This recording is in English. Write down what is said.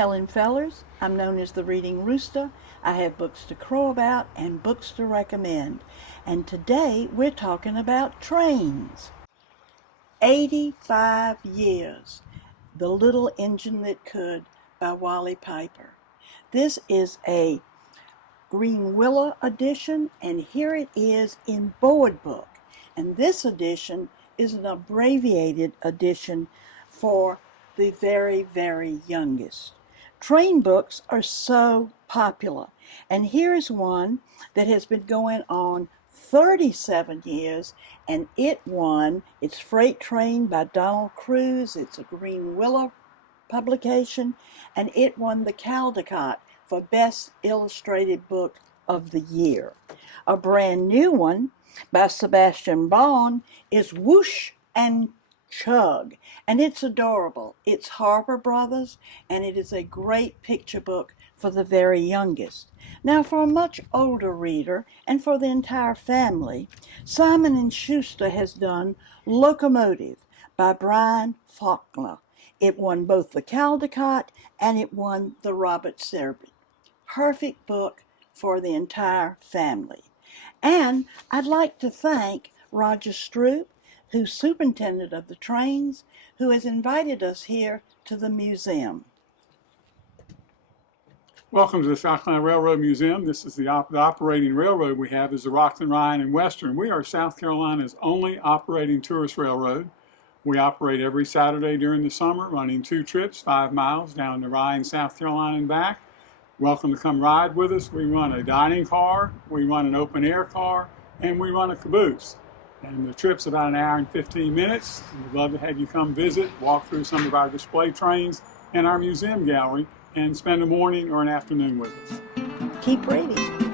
Helen Fellers. I'm known as the Reading Rooster. I have books to crow about and books to recommend. And today we're talking about trains. 85 Years, The Little Engine That Could by Wally Piper. This is a Green Willow edition, and here it is in board book. And this edition is an abbreviated edition for the very, very youngest. Train books are so popular, and here's one that has been going on 37 years, and it won. It's Freight Train by Donald Cruz. It's a Green Willow publication, and it won the Caldecott for Best Illustrated Book of the Year. A brand new one by Sebastian Bond is Whoosh and Chug, and it's adorable. It's Harper Brothers, and it is a great picture book for the very youngest. Now, for a much older reader and for the entire family, Simon & Schuster has done Locomotive by Brian Faulkner. It won both the Caldecott and it won the Robert Serby. Perfect book for the entire family. And I'd like to thank Roger Stroop, who's superintendent of the trains, who has invited us here to the museum. Welcome to the South Carolina Railroad Museum. This is the operating railroad we have is the Rockland, Ryan, and Western. We are South Carolina's only operating tourist railroad. We operate every Saturday during the summer, running 2 trips, 5 miles down to Ryan, South Carolina and back. Welcome to come ride with us. We run a dining car, we run an open air car, and we run a caboose. And the trip's about an hour and 15 minutes. We'd love to have you come visit, walk through some of our display trains and our museum gallery, and spend a morning or an afternoon with us. Keep reading.